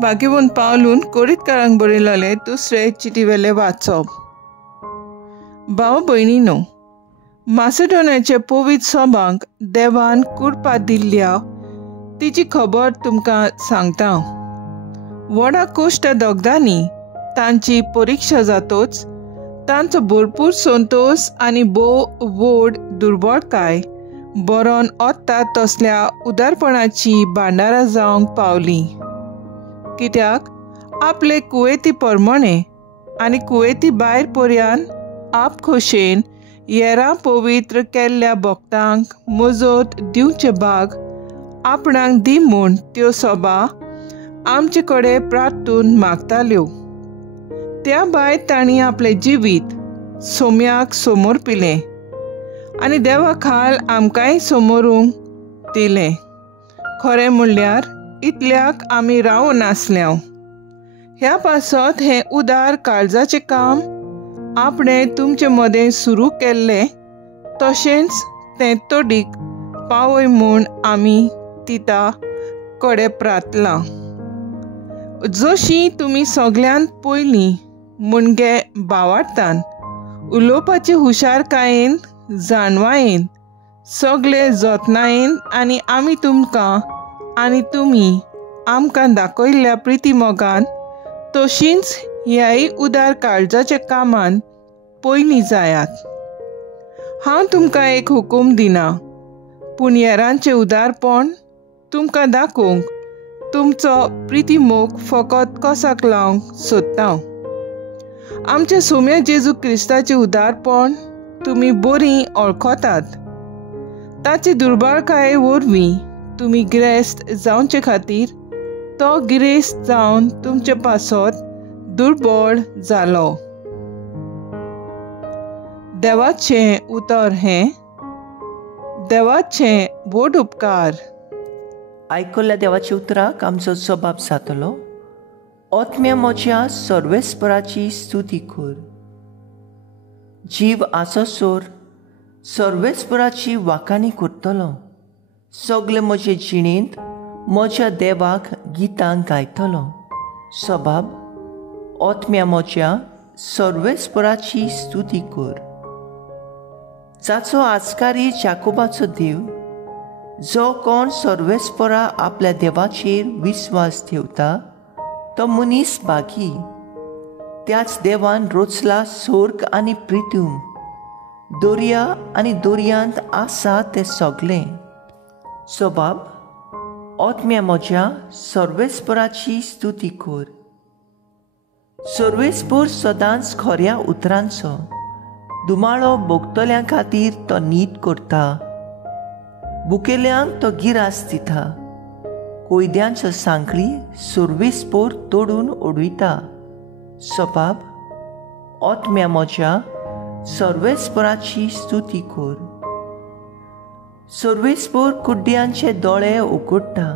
बागेवन पावलून कोरीतकारांक बरयलेले दुसरे चिटीवेले वाचप। भाव भयणीनो, मासेडोनियाचे पवित्र सभांक देवान कुरपा दिल्ल्या तिची खबर तुमकां सांगता। व्हडा कोश्ट दोगदांनी तांची परीक्षा जातोच तांचो भरपूर संतोष आनी भोव व्हड दुर्बळकाय बरोवन ओत्ता तसल्या उदारपणाची भांडारां जावंक पावली। कित्याक आपले कुवेती परमणे आनी कुवेती भायर पर्यान आप खोशेन येरां पवित्र केल्ल्या भक्तांक मजत दिवचे भाग आपणाक दी म्हूण त्यो सभा आमचे कडेन प्रार्थून मागताल्यो। त्या भायर तांणी आपले जिवीत सोम्याक समर्पिलें आनी देवा खाल आमकांय समोरूंक दिलें। खरें म्हणल्यार इतल्याक आमी रावून आसल्या। ह्या पासत हें उदार काळजाचें काम आपणें तुमचे मदें सुरू केल्लें तशेंच तें तोडीक पावय म्हूण आमी तिता कडेन प्रार्थला। जशीं तुमी सगळ्यांत पयलीं मुणगे भावार्थान उलोवपाचे हुशारकायेन जाणवायेन सगळे जतनायेन आनी आमी तुमकां आनी तुमी आमकां दाखयल्ल्या प्रिती मोगान तशींच ह्याय उदार काळजाच्या कामान पयलीं जायात। हांव तुमकां एक हुकूम दिना, पूण हेरांचें उदारपण तुमकां दाखोवंक तुमचो प्रिती मोग फकत कसाक लावंक सोदता। आमच्या सोम्या जेजू क्रिस्ताचें उदारपण तुमी बरीं वळखतात। ताचे दुर्बळकाये वरवीं तुमी गिरेस्त जावचे खातीर तो गिरेस्त जावन तुमचे पासत दुर्बळ जालो। देवाचें उतर हें देवाचें व्हड उपकार। आयकल्ल्या देवाच्या उतराक आमचो जबाब जातलो। ओतम्या म्हज्या सर्वेस्पराची स्तुती कर। जीव आसोसोर सर्वेस्पराची वाखाणी करतलो। सगळे म्हजे जिणेंत म्हज्या देवाक गितां गायतलो। सबाब ओतम्या म्हज्या सर्वेस्पराची स्तुती कर। जाचो आस्कारी जाकोबाचो देव, जो कोण सर्वेस्परा आपल्या देवाचेर विस्वास ठेवता तो मनीस भागी। त्याच देवान रचला स्वर्ग आनी पृथ्वी, दर्या आनी दर्यांत आसा तें सगळें। सबाब ओतम्या म्हज्या सर्वेस्पराची स्तुती कर। सर्वेस्पर सदांच खऱ्या उतरांचो दुमाळो भोगतल्यां खातीर तो नीट करता। भुकेल्यांक तो गिरास दिता। कोयद्यांचो सांखळी सर्वेस्पर तोडून उडयता। सबाब ओतम्या म्हज्या सर्वेस्पराची स्तुती कर। सर्वेस्पर कुड्ड्यांचे दोळे उगडटा।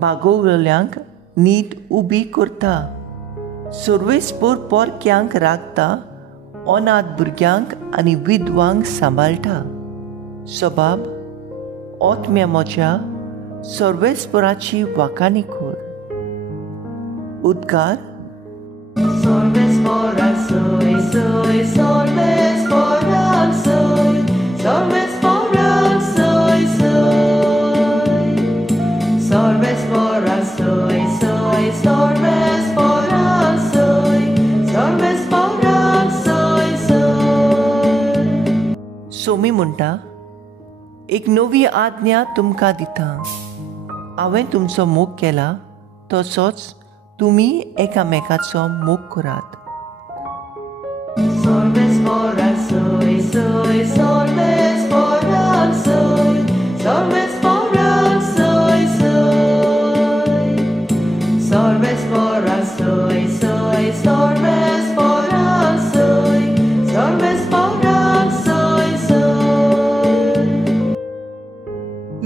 बागोवल्यांक नीट उबी करता। सर्वेस्पर पोरक्यांक राखता, अनाथ भुरग्यांक आनी विधवांक सांबाळटा। सबाब ओतम्या म्हज्या सर्वेस्पराची वाखाणी कर। उद्गार सोमी म्हणटा, एक नवी आज्ञा तुमकां दिता। हांवें तुमचो मोग केला तसोच तुमी एकामेकाचो मोग करात।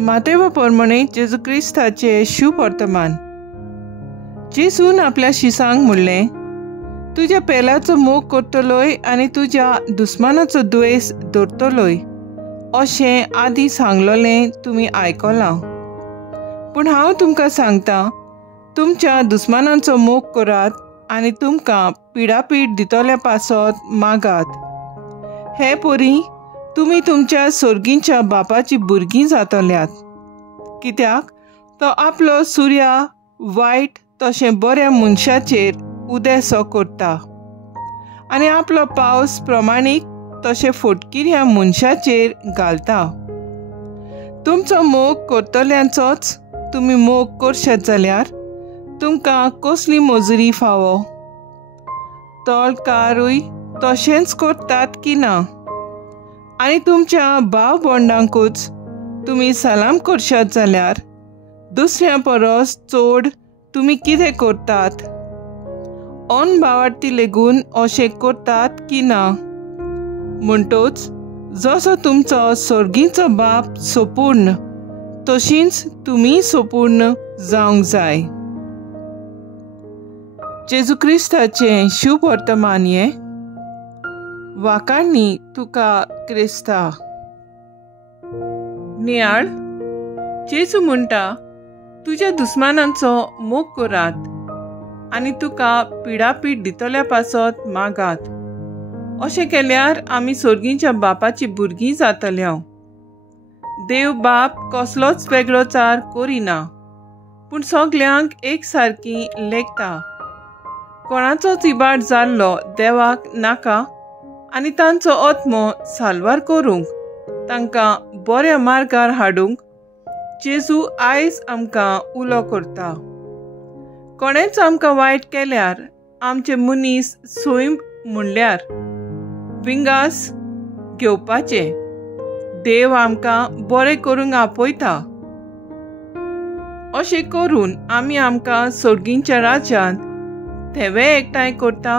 मातेव परमणे जेजू क्रिस्ताचे शुभ वर्तमान। जेजून आपल्या शिसांक म्हणलें, तुज्या पेलाचो मोग करतलोय आनी तुज्या दुस्मानाचो दुयेस धरतलोय अशें आदीं सांगलोलें तुमी आयकलां। पूण हांव तुमकां सांगता, तुमच्या दुस्मानांचो मोग करात आनी तुमकां पिडापीड दितोल्या पासत मागात. हे परी तुमी तुमच्या सोर्गींच्या बापाची भुरगीं जातल्यात, कित्याक तो आपलो सुर्या वायट तशें बऱ्या मनशाचेर उदेसो करता आनी आपलो पावस प्रमाणीक तशें फोटकिऱ्या मनशाचेर घालता. तुमचो मोग करतल्यांचोच तुमी मोग करशात जाल्यार तुमकां कसली मजुरी फावो? तोळकारूय तशेंच करतात की ना? आनी तुमच्या भाव बोंडांकूच तुमी सलाम करशात जाल्यार दुसऱ्या परस चड तुमी कितें करतात? ओन भावार्थी लेगून अशें करतात की ना? म्हणटोच जसो तुमचो सोर्गीचो बाप सोपूर्ण तशींच तुमी सोपूर्ण जावंक जाय. जेजू क्रिस्ताचें शुभ वर्तमान हें. वाकाणणी तुका क्रिस्ता. नियाळ. जेजू म्हणटा, तुज्या दुस्मानांचो मोग करात आनी तुका पिडापीड दितल्या पासत मागात. अशें केल्यार आमी सोर्गींच्या बापाची भुरगीं जातल्यो. देव बाप कसलोच वेगळो चार करिना, पूण सगल्यांक एक सारकी लेखता. कोणाचोच इबाड जाल्लो देवाक नाका आनी तांचो आत्मो साल्वार करूंक तांकां बऱ्या मार्गार हाडूंक जेजू आयज आमकां उलो करता. कोणेच आमकां वायट केल्यार आमचे मनीस सोय म्हणल्यार विंगास घेवपाचे. देव आमकां बरें करूंक आपयता. अशें करून आमी आमकां सोर्गींच्या राज्यांत थेवे एकठांय करता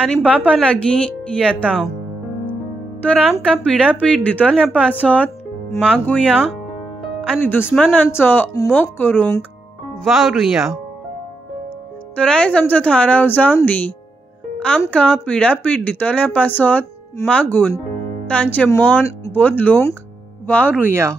आनी बापा लागीं येता. तर आमकां पिडापीड दितल्या पासत मागुया आनी दुस्मानांचो मोग करूंक वावरुया. तर आयज आमचो थाराव जावन दी. आमकां पिडापीड दितल्या पासत मागून तांचें मन बदलूंक वावरुया.